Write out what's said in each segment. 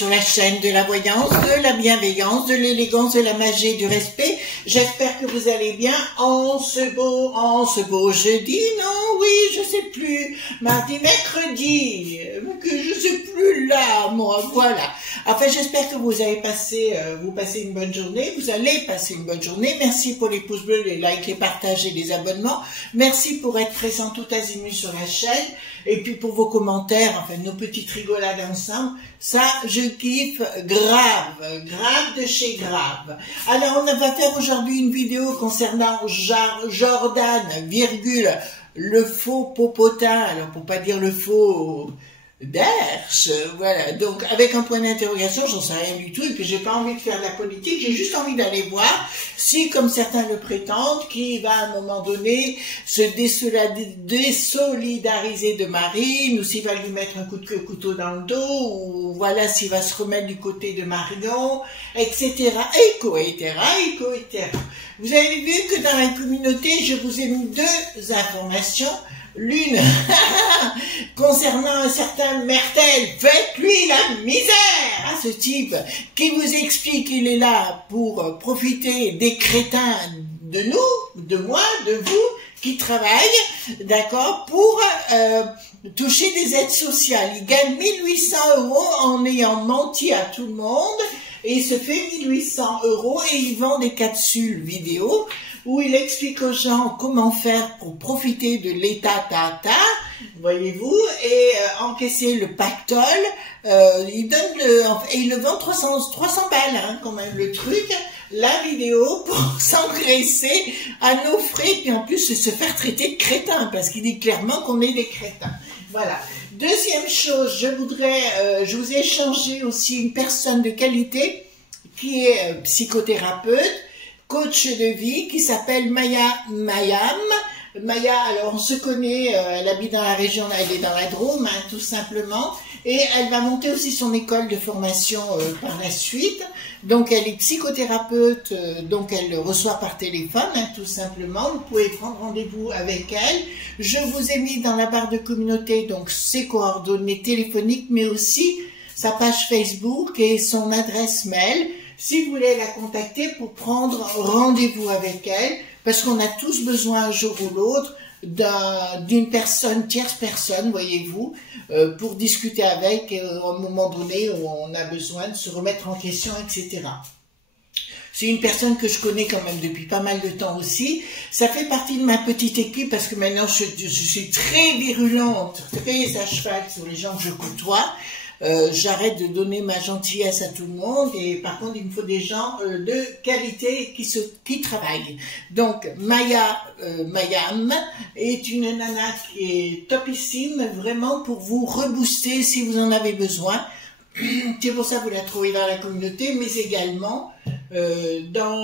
sur la chaîne de la voyance, de la bienveillance, de l'élégance, de la magie, du respect. J'espère que vous allez bien en ce beau jeudi, non, oui, je sais plus, mardi, mercredi, que je sais plus là, moi, voilà. Enfin, j'espère que vous avez passé, vous passez une bonne journée, vous allez passer une bonne journée. Merci pour les pouces bleus, les likes, les partages et les abonnements. Merci pour être présent tout azimut sur la chaîne. Et puis pour vos commentaires, enfin nos petites rigolades ensemble, ça je kiffe grave, grave de chez grave. Alors on va faire aujourd'hui une vidéo concernant Jordan, virgule, le faux popotin, alors pour pas dire le faux Derche, voilà, donc avec un point d'interrogation, j'en sais rien du tout, et puis j'ai pas envie de faire de la politique, j'ai juste envie d'aller voir si, comme certains le prétendent, qui va à un moment donné se désolidariser de Marine, ou s'il va lui mettre un coup de couteau dans le dos, ou voilà, s'il va se remettre du côté de Marion, etc., etc. Vous avez vu que dans la communauté, je vous ai mis deux informations. L'une concernant un certain Mertel, faites-lui la misère à ce type qui vous explique qu'il est là pour profiter des crétins de nous, de moi, de vous, qui travaillent, d'accord, pour toucher des aides sociales. Il gagne 1800 € en ayant menti à tout le monde et il se fait 1800 € et il vend des capsules vidéo où il explique aux gens comment faire pour profiter de l'état tata, voyez-vous, et encaisser le pactole. Il donne il le vend 300 balles, hein, quand même, le truc, la vidéo pour s'engraisser à nos frais, puis en plus se faire traiter de crétin, parce qu'il dit clairement qu'on est des crétins. Voilà. Deuxième chose, je vous ai échangé aussi une personne de qualité qui est psychothérapeute, coach de vie, qui s'appelle Maya Mayam. Maya, alors on se connaît, elle habite dans la région, elle est dans la Drôme, hein, tout simplement, et elle va monter aussi son école de formation par la suite. Donc elle est psychothérapeute, donc elle le reçoit par téléphone, hein, tout simplement. Vous pouvez prendre rendez-vous avec elle. Je vous ai mis dans la barre de communauté donc ses coordonnées téléphoniques, mais aussi sa page Facebook et son adresse mail, si vous voulez la contacter pour prendre rendez-vous avec elle, parce qu'on a tous besoin un jour ou l'autre d'une personne, tierce personne, voyez-vous, pour discuter avec à un moment donné où on a besoin de se remettre en question, etc. C'est une personne que je connais quand même depuis pas mal de temps aussi. Ça fait partie de ma petite équipe parce que maintenant je suis très virulente, très à cheval sur les gens que je côtoie. J'arrête de donner ma gentillesse à tout le monde et par contre il me faut des gens de qualité qui travaillent. Donc Mayam est une nana qui est topissime, vraiment pour vous rebooster si vous en avez besoin. C'est pour ça que vous la trouvez dans la communauté, mais également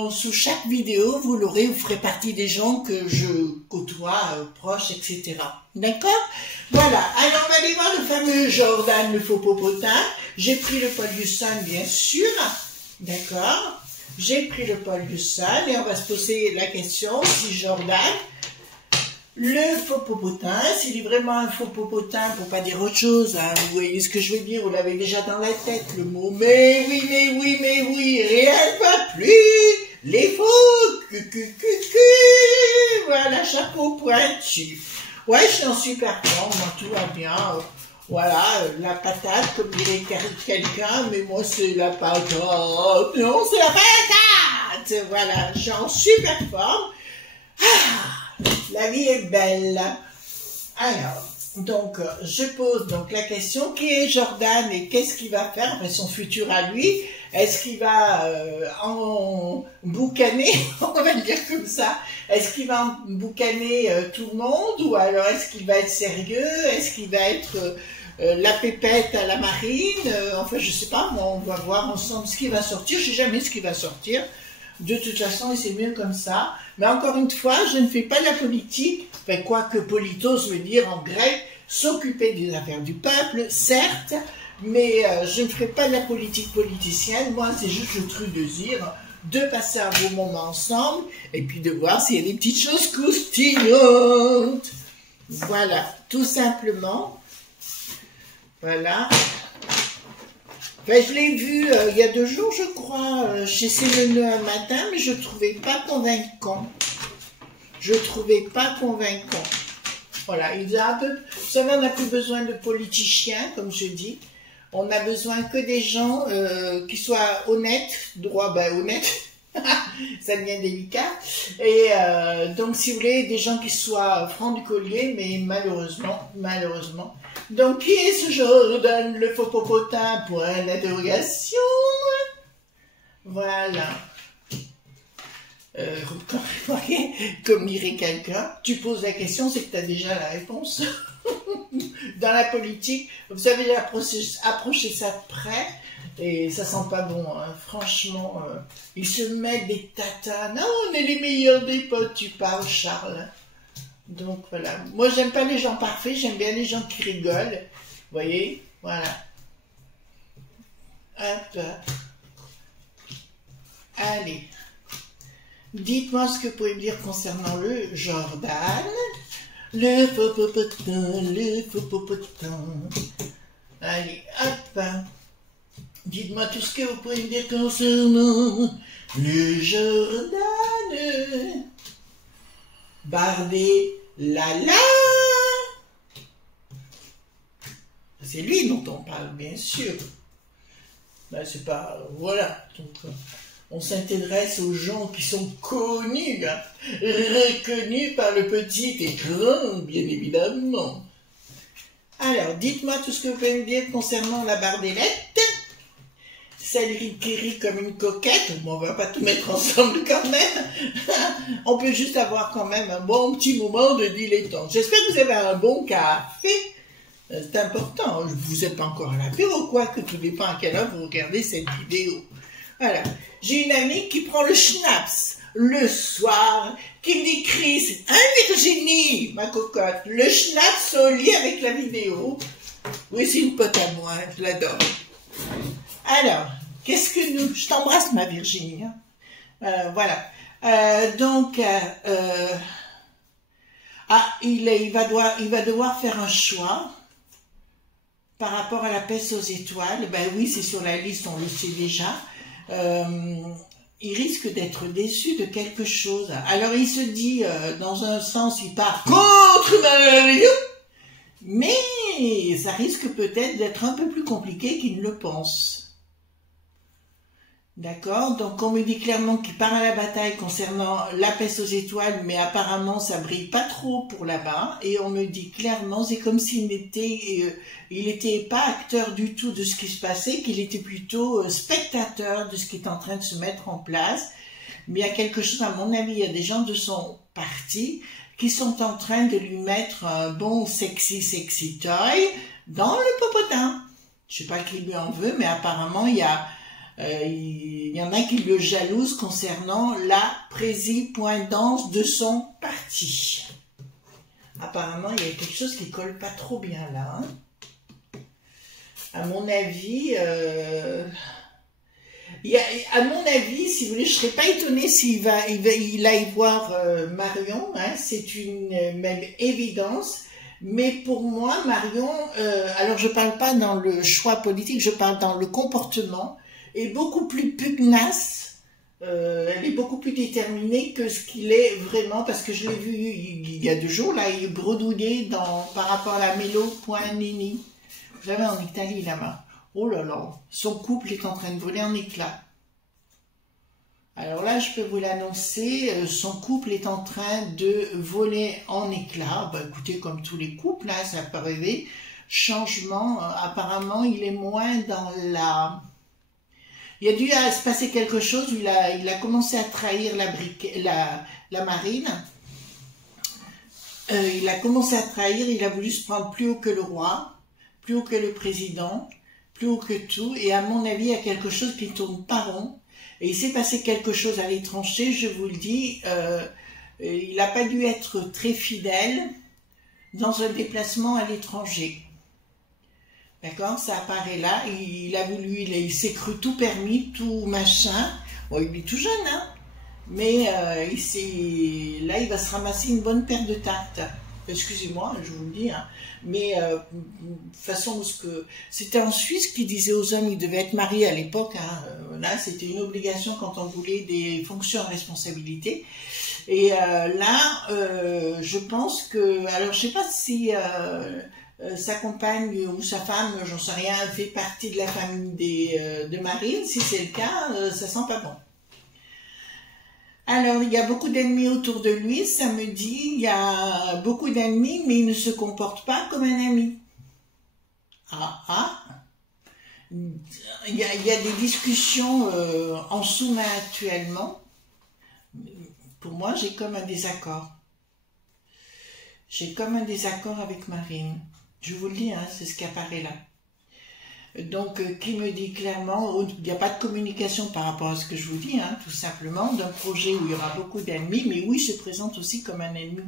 sous chaque vidéo, vous ferez partie des gens que je côtoie, proches, etc. D'accord? Voilà, alors on va aller voir le fameux Jordan, le faux popotin. J'ai pris le Paul Husson, bien sûr, d'accord? J'ai pris le Paul Husson et on va se poser la question si Jordan, le faux popotin, s'il est vraiment un faux popotin, pour pas dire autre chose, hein, vous voyez ce que je veux dire, vous l'avez déjà dans la tête, le mot, mais oui, rien ne va plus, les faux, voilà, chapeau pointu. Ouais, je suis en super forme, moi tout va bien, voilà, la patate, comme dirait quelqu'un, mais moi c'est la patate, non, c'est la patate, voilà, je suis en super forme. La vie est belle. Alors, donc, je pose donc la question, qui est Jordan et qu'est-ce qu'il va faire, enfin, son futur à lui? Est-ce qu'il va en boucaner, on va le dire comme ça, est-ce qu'il va en boucaner tout le monde ou alors est-ce qu'il va être sérieux? Est-ce qu'il va être la pépette à la Marine? Enfin, je sais pas, moi, on va voir ensemble ce qui va sortir. Je sais jamais ce qui va sortir. De toute façon, c'est mieux comme ça. Mais encore une fois, je ne fais pas de la politique, enfin, quoique politos veut dire en grec, s'occuper des affaires du peuple, certes, mais je ne ferai pas de la politique politicienne. Moi, c'est juste le truc de dire, de passer un beau moment ensemble, et puis de voir s'il y a des petites choses croustillantes. Voilà, tout simplement. Voilà. Ben, je l'ai vu il y a 2 jours, je crois, chez Sémeneux un matin, mais je ne trouvais pas convaincant. Je ne trouvais pas convaincant. Voilà, il a un peu... Vous savez, on n'a plus besoin de politiciens, comme je dis. On a besoin que des gens qui soient honnêtes, droits, ben honnêtes, ça devient délicat. Et donc, si vous voulez, des gens qui soient francs du collier, mais malheureusement. Donc, qui est ce Jordan, le faux popotin, point d'interrogation? Voilà. Comme dirait quelqu'un, tu poses la question, c'est que tu as déjà la réponse. Dans la politique, vous savez approcher ça de près, et ça sent pas bon, hein. Franchement, ils se mettent des tatanes. Ah, on est les meilleurs des potes, tu parles, Charles. Donc voilà, moi j'aime pas les gens parfaits, j'aime bien les gens qui rigolent, vous voyez, voilà. Hop. Allez, dites-moi ce que vous pouvez me dire concernant le Jordan, le faux popotin. Allez, hop. Dites-moi tout ce que vous pouvez me dire concernant le Jordan. Bardé, Lala. C'est lui dont on parle, bien sûr. Ben, c'est pas... Voilà. Donc, on s'intéresse aux gens qui sont connus, hein, reconnus par le petit écran, bien évidemment. Alors, dites-moi tout ce que vous pouvez me dire concernant la Bardélette. Celle qui rit comme une coquette. Bon, on va pas tout mettre ensemble quand même. On peut juste avoir quand même un bon petit moment de dilettante. J'espère que vous avez un bon café. C'est important. Vous n'êtes pas encore à l'apéro, quoi, que tout dépend à quelle heure vous regardez cette vidéo. Voilà. J'ai une amie qui prend le schnapps le soir, qui me dit: Chris, hein Virginie, ma cocotte, le schnapps au lit avec la vidéo. Oui, c'est une pote à moi, je l'adore. Alors, qu'est-ce que nous... Je t'embrasse, ma Virginie. Hein. Voilà. Il va devoir faire un choix par rapport à la peste aux étoiles. Ben oui, c'est sur la liste, on le sait déjà. Il risque d'être déçu de quelque chose. Alors, il se dit, dans un sens, il part contre Mario, mais ça risque peut-être d'être un peu plus compliqué qu'il ne le pense. D'accord, donc on me dit clairement qu'il part à la bataille concernant la peste aux étoiles, mais apparemment ça brille pas trop pour là-bas, et on me dit clairement, c'est comme s'il n'était pas acteur du tout de ce qui se passait, qu'il était plutôt spectateur de ce qui est en train de se mettre en place. Mais il y a quelque chose, à mon avis, il y a des gens de son parti qui sont en train de lui mettre un bon sexy toy dans le popotin. Je sais pas qui lui en veut, mais apparemment il y en a qui le jalousent concernant la présidence de son parti. Apparemment, il y a quelque chose qui colle pas trop bien là. Hein. À mon avis, si vous voulez, je serais pas étonnée s'il aille voir Marion. Hein, c'est une même évidence. Mais pour moi, Marion, alors je parle pas dans le choix politique, je parle dans le comportement, est beaucoup plus pugnace, elle est beaucoup plus déterminée que ce qu'il est vraiment, parce que je l'ai vu il y a 2 jours, là, il bredouillait par rapport à la Mélo.Nini. Vous savez, en Italie, là-bas. Oh là là, son couple est en train de voler en éclats. Alors là, je peux vous l'annoncer, son couple est en train de voler en éclats. Bah, écoutez, comme tous les couples, hein, ça peut arriver. Changement, apparemment, il est moins dans la... Il a dû se passer quelque chose, il a commencé à trahir la marine. Il a commencé à trahir, il a voulu se prendre plus haut que le roi, plus haut que le président, plus haut que tout. Et à mon avis, il y a quelque chose qui ne tourne pas rond. Et il s'est passé quelque chose à l'étranger, je vous le dis. Il n'a pas dû être très fidèle dans un déplacement à l'étranger. D'accord, ça apparaît là, il s'est cru tout permis, tout machin. Bon, il est tout jeune, hein, mais là, il va se ramasser une bonne paire de tartes. Excusez-moi, je vous le dis, hein. Mais de toute façon, c'était en Suisse qui disait aux hommes qu'ils devaient être mariés à l'époque. Hein. Là, c'était une obligation quand on voulait des fonctions à responsabilité. Et je pense que, alors je sais pas si sa compagne ou sa femme, j'en sais rien, fait partie de la famille de Marine. Si c'est le cas, ça sent pas bon. Alors, il y a beaucoup d'ennemis autour de lui, ça me dit, il y a beaucoup d'ennemis, mais il ne se comporte pas comme un ami. Il y a des discussions en sous-main actuellement. Pour moi, j'ai comme un désaccord. J'ai comme un désaccord avec Marine. Je vous le dis, hein, c'est ce qui apparaît là. Donc, qui me dit clairement, il n'y a pas de communication par rapport à ce que je vous dis, hein, tout simplement, d'un projet où il y aura beaucoup d'ennemis, mais oui, je se présente aussi comme un ennemi.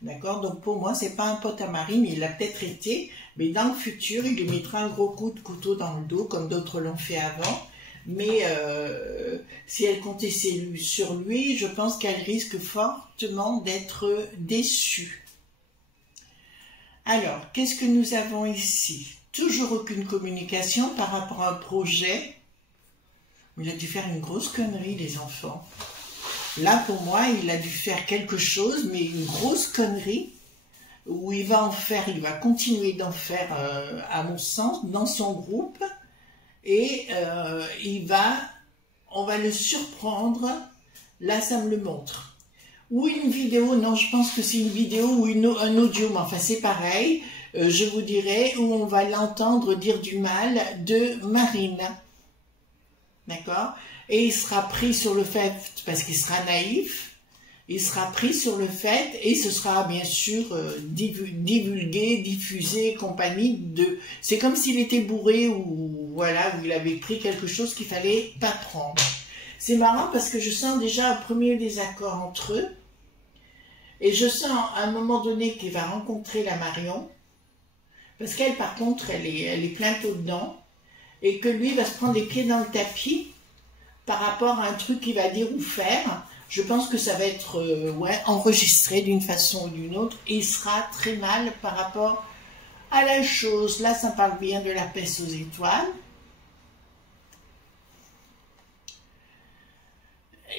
D'accord? Donc, pour moi, c'est pas un pote à Marine, il l'a peut-être été, mais dans le futur, il lui mettra un gros coup de couteau dans le dos, comme d'autres l'ont fait avant. Mais si elle comptait sur lui, je pense qu'elle risque fortement d'être déçue. Alors, qu'est-ce que nous avons ici? Toujours aucune communication par rapport à un projet. Il a dû faire une grosse connerie, les enfants. Là, pour moi, il a dû faire quelque chose, mais une grosse connerie, où il va continuer d'en faire, à mon sens, dans son groupe, et on va le surprendre. Là, ça me le montre. Ou une vidéo, non, je pense que c'est une vidéo ou un audio, mais enfin, c'est pareil. Je vous dirai, où on va l'entendre dire du mal de Marine. D'accord? Et il sera pris sur le fait, parce qu'il sera naïf, il sera pris sur le fait, et ce sera bien sûr divulgué, diffusé, compagnie de... C'est comme s'il était bourré, ou voilà, où il avait pris quelque chose qu'il fallait pas prendre. C'est marrant parce que je sens déjà un premier désaccord entre eux, et je sens à un moment donné qu'il va rencontrer la Marion, parce qu'elle, par contre, elle est plein pot dedans, et que lui va se prendre les pieds dans le tapis par rapport à un truc qu'il va dire ou faire. Je pense que ça va être enregistré d'une façon ou d'une autre, et il sera très mal par rapport à la chose. Là, ça parle bien de la peste aux étoiles.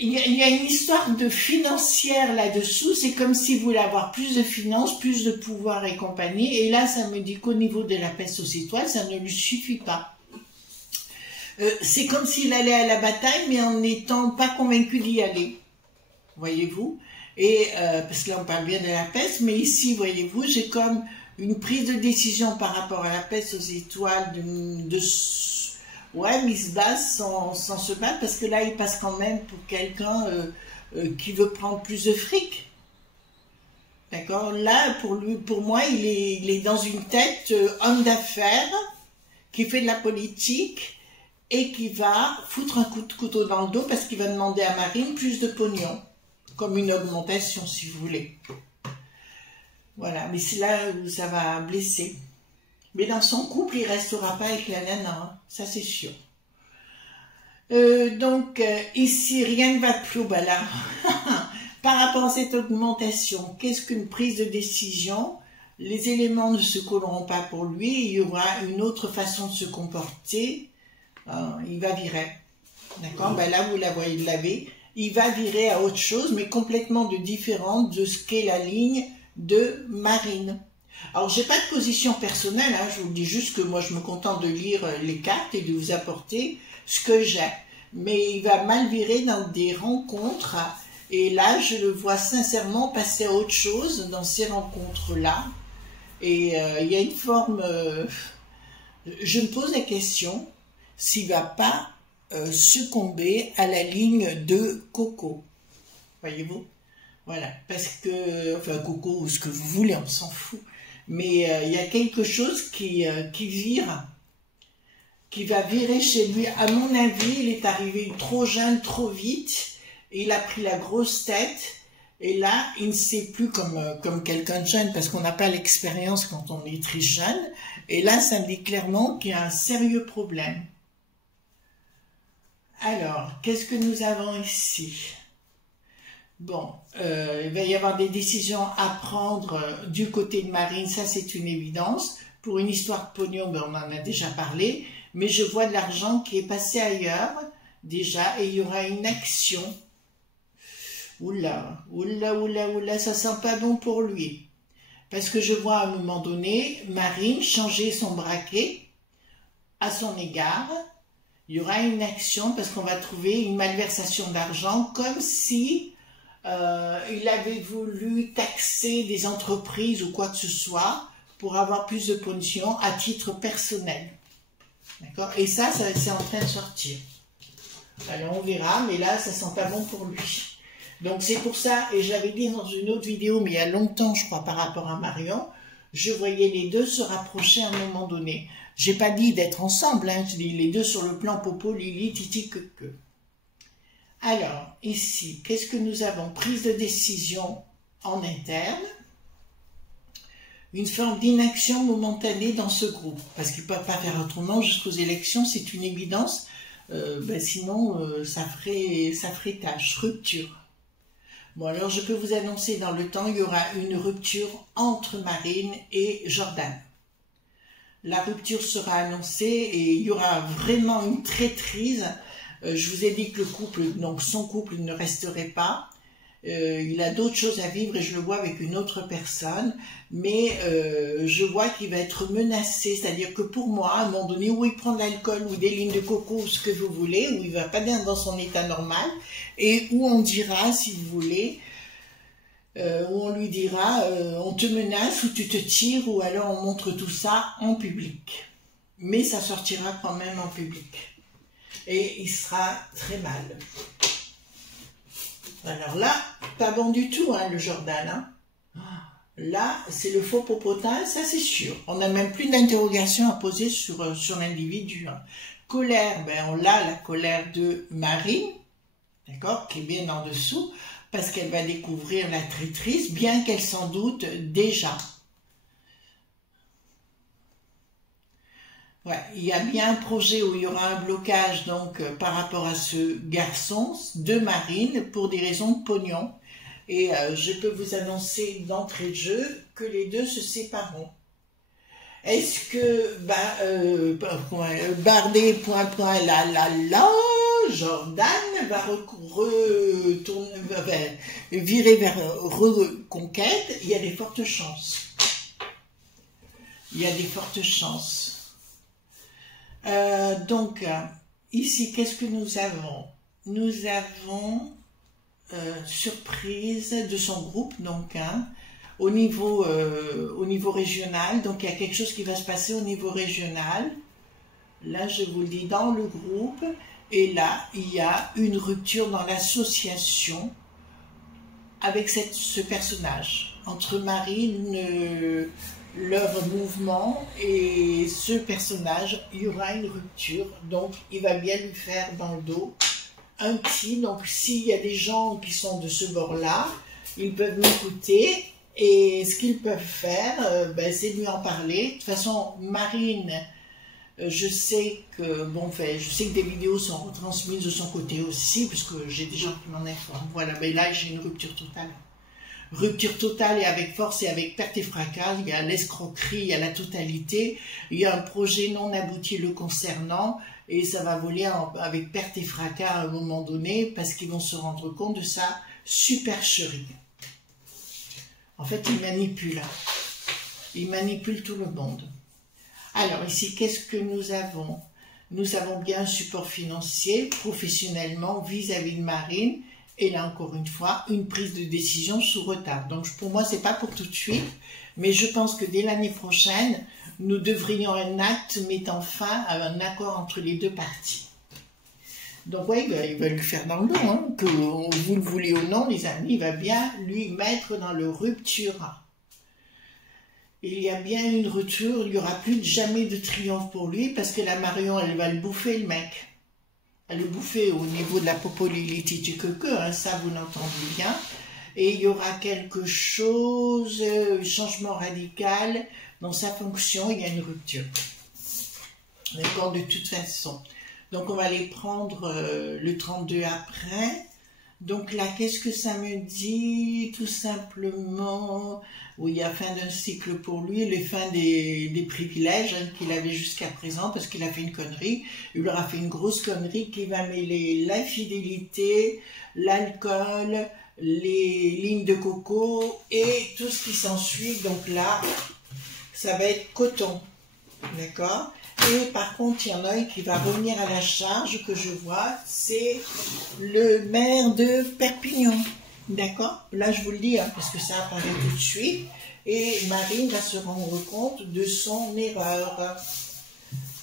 Il y a une histoire de financière là-dessous, c'est comme s'il voulait avoir plus de finances, plus de pouvoir et compagnie, et là ça me dit qu'au niveau de la peste aux étoiles, ça ne lui suffit pas. C'est comme s'il allait à la bataille, mais en n'étant pas convaincu d'y aller, voyez-vous, et parce que là on parle bien de la peste, mais ici, voyez-vous, j'ai comme une prise de décision par rapport à la peste aux étoiles, ouais, mais il se base sans se battre, parce que là, il passe quand même pour quelqu'un qui veut prendre plus de fric. D'accord? Là, pour moi, il est dans une tête homme d'affaires, qui fait de la politique, et qui va foutre un coup de couteau dans le dos, parce qu'il va demander à Marine plus de pognon, comme une augmentation, si vous voulez. Voilà, mais c'est là où ça va blesser. Mais dans son couple, il ne restera pas avec la nana, hein, ça c'est sûr. Donc, ici, rien ne va plus haut, là. Par rapport à cette augmentation, qu'est-ce qu'une prise de décision? Les éléments ne se colleront pas pour lui, il y aura une autre façon de se comporter. Il va virer. D'accord? Là, vous la voyez, il va virer à autre chose, mais complètement différente de ce qu'est la ligne de Marine. Alors, j'ai pas de position personnelle, hein, je vous dis juste que moi, je me contente de lire les cartes et de vous apporter ce que j'ai. Mais il va mal virer dans des rencontres, et là, je le vois sincèrement passer à autre chose dans ces rencontres-là. Et il y a une forme... je me pose la question s'il ne va pas succomber à la ligne de Coco. Voyez-vous? Voilà, parce que... Enfin, Coco ou ce que vous voulez, on s'en fout. Mais il y a quelque chose qui vire, qui va virer chez lui. À mon avis, il est arrivé trop jeune, trop vite, et il a pris la grosse tête, et là, il ne sait plus comme quelqu'un de jeune, parce qu'on n'a pas l'expérience quand on est très jeune, et là, ça me dit clairement qu'il y a un sérieux problème. Alors, qu'est-ce que nous avons ici? Bon, il va y avoir des décisions à prendre du côté de Marine, ça c'est une évidence. Pour une histoire de pognon, ben, on en a déjà parlé, mais je vois de l'argent qui est passé ailleurs déjà, et il y aura une action. Oula, oula, oula, oula, ça sent pas bon pour lui. Parce que je vois à un moment donné, Marine changer son braquet à son égard. Il y aura une action parce qu'on va trouver une malversation d'argent comme si il avait voulu taxer des entreprises ou quoi que ce soit pour avoir plus de pognon à titre personnel. D'accord? Et ça c'est en train de sortir. Alors on verra, mais là ça sent pas bon pour lui. Donc c'est pour ça, et je l'avais dit dans une autre vidéo, mais il y a longtemps je crois par rapport à Marion, je voyais les deux se rapprocher à un moment donné. J'ai pas dit d'être ensemble, hein, je dis les deux sur le plan Popo, Lili, Titi, que. Alors, ici, qu'est-ce que nous avons? Prise de décision en interne, une forme d'inaction momentanée dans ce groupe, parce qu'ils ne peuvent pas faire autrement jusqu'aux élections, c'est une évidence, sinon ça ferait tâche, rupture. Bon, alors je peux vous annoncer dans le temps, il y aura une rupture entre Marine et Jordan. La rupture sera annoncée et il y aura vraiment une traîtrise. Je vous ai dit que le couple, donc son couple ne resterait pas. Il a d'autres choses à vivre et je le vois avec une autre personne. Mais je vois qu'il va être menacé. C'est-à-dire que pour moi, à un moment donné, où il prend de l'alcool ou des lignes de coco ou ce que vous voulez, où il ne va pas bien dans son état normal, et où on dira, si vous voulez, où on lui dira on te menace ou tu te tires ou alors on montre tout ça en public. Mais ça sortira quand même en public. Et il sera très mal. Alors là, pas bon du tout, hein, le Jordan. Hein. Là, c'est le faux popotin, ça c'est sûr. On n'a même plus d'interrogation à poser sur l'individu. Hein. Colère, ben on a la colère de Marine, d'accord, qui est bien en dessous, parce qu'elle va découvrir la traîtrise, bien qu'elle s'en doute déjà. Ouais, il y a bien un projet où il y aura un blocage donc par rapport à ce garçon de Marine pour des raisons de pognon. Et je peux vous annoncer d'entrée de jeu que les deux se sépareront. Est-ce que Bardet, Jordan va virer vers reconquête? Il y a des fortes chances. Il y a des fortes chances. Donc, ici, qu'est-ce que nous avons? Nous avons surprise de son groupe, donc, hein, au niveau régional. Donc, il y a quelque chose qui va se passer au niveau régional. Là, je vous le dis, dans le groupe. Et là, il y a une rupture dans l'association avec ce personnage. Entre Marine, leur mouvement et ce personnage, il y aura une rupture. Donc, il va bien lui faire dans le dos un petit. Donc, s'il y a des gens qui sont de ce bord-là, ils peuvent m'écouter. Et ce qu'ils peuvent faire, c'est lui en parler. De toute façon, Marine, je sais que des vidéos sont retransmises de son côté aussi, puisque j'ai des gens qui m'en informent. Voilà, là, j'ai une rupture totale. Rupture totale et avec force et avec perte et fracas, il y a l'escroquerie, il y a la totalité, il y a un projet non abouti le concernant et ça va voler avec perte et fracas à un moment donné parce qu'ils vont se rendre compte de sa supercherie. En fait, il manipule. Il manipule tout le monde. Alors ici, qu'est-ce que nous avons? Nous avons bien un support financier, professionnellement, vis-à-vis de Marine. Et là, encore une fois, une prise de décision sous retard. Donc, pour moi, c'est pas pour tout de suite, mais je pense que dès l'année prochaine, nous devrions un acte mettant fin à un accord entre les deux parties. Donc, ouais, il va lui faire dans le dos, hein, que vous le voulez ou non, les amis, il va bien lui mettre dans le rupture. Il y a bien une rupture, il n'y aura plus jamais de triomphe pour lui, parce que la Marion, elle va le bouffer, le mec. Elle le bouffer au niveau de la popolilité hein, ça vous l'entendez bien. Et il y aura quelque chose, changement radical dans sa fonction, il y a une rupture. D'accord, de toute façon. Donc on va les prendre le 32 après. Donc là, qu'est-ce que ça me dit? Tout simplement, oui, il y a fin d'un cycle pour lui, les fins des privilèges hein, qu'il avait jusqu'à présent, parce qu'il a fait une connerie. Il aura fait une grosse connerie qui va mêler l'infidélité, l'alcool, les lignes de coco et tout ce qui s'ensuit. Donc là, ça va être coton, d'accord? Et par contre, il y en a un qui va revenir à la charge, que je vois, c'est le maire de Perpignan, d'accord? Là, je vous le dis, hein, parce que ça apparaît tout de suite, et Marine va se rendre compte de son erreur.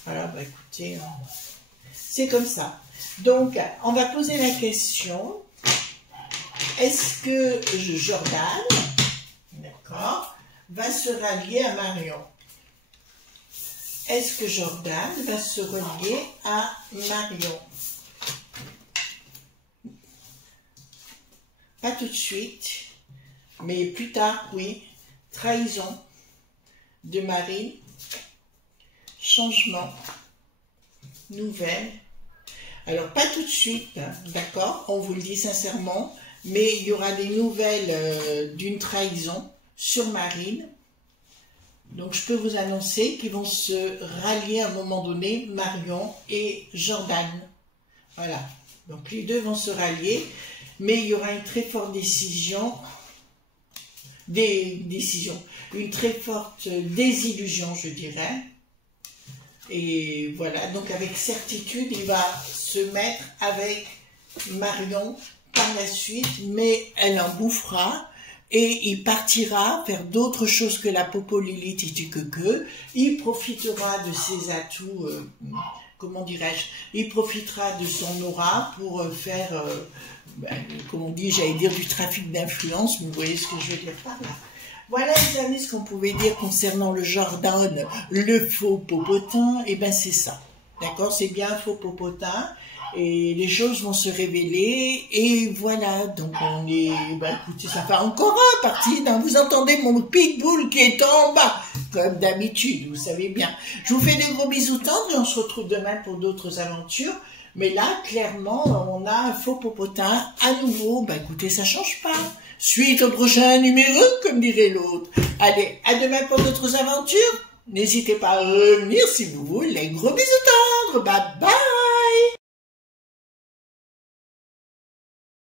Voilà, bah écoutez, c'est comme ça. Donc, on va poser la question, est-ce que Jordan, d'accord, va se rallier à Marion? Est-ce que Jordan va se relier à Marion? Pas tout de suite, mais plus tard, oui. Trahison de Marine, changement, nouvelle. Alors, pas tout de suite, hein, d'accord, on vous le dit sincèrement, mais il y aura des nouvelles d'une trahison sur Marine. Donc, je peux vous annoncer qu'ils vont se rallier à un moment donné, Marion et Jordan. Voilà. Donc, les deux vont se rallier, mais il y aura une très forte décision, une très forte désillusion, je dirais. Et voilà. Donc, avec certitude, il va se mettre avec Marion par la suite, mais elle en bouffera. Et il partira faire d'autres choses que la popo Lilith et que. Il profitera de ses atouts, comment dirais-je, il profitera de son aura pour faire, comme on dit, j'allais dire du trafic d'influence, mais vous voyez ce que je veux dire par là. Voilà les amis ce qu'on pouvait dire concernant le Jordan, le faux popotin, et ben c'est ça. D'accord, c'est bien un faux popotin. Et les choses vont se révéler, et voilà, donc on est, ben écoutez, ça fait encore un parti, hein, vous entendez mon pitbull qui est en bas, comme d'habitude, vous savez bien. Je vous fais des gros bisous tendres, et on se retrouve demain pour d'autres aventures, mais là, clairement, on a un faux popotin à nouveau, ben écoutez, ça change pas. Suite au prochain numéro, comme dirait l'autre. Allez, à demain pour d'autres aventures, n'hésitez pas à revenir si vous voulez, gros bisous tendres, bye bye.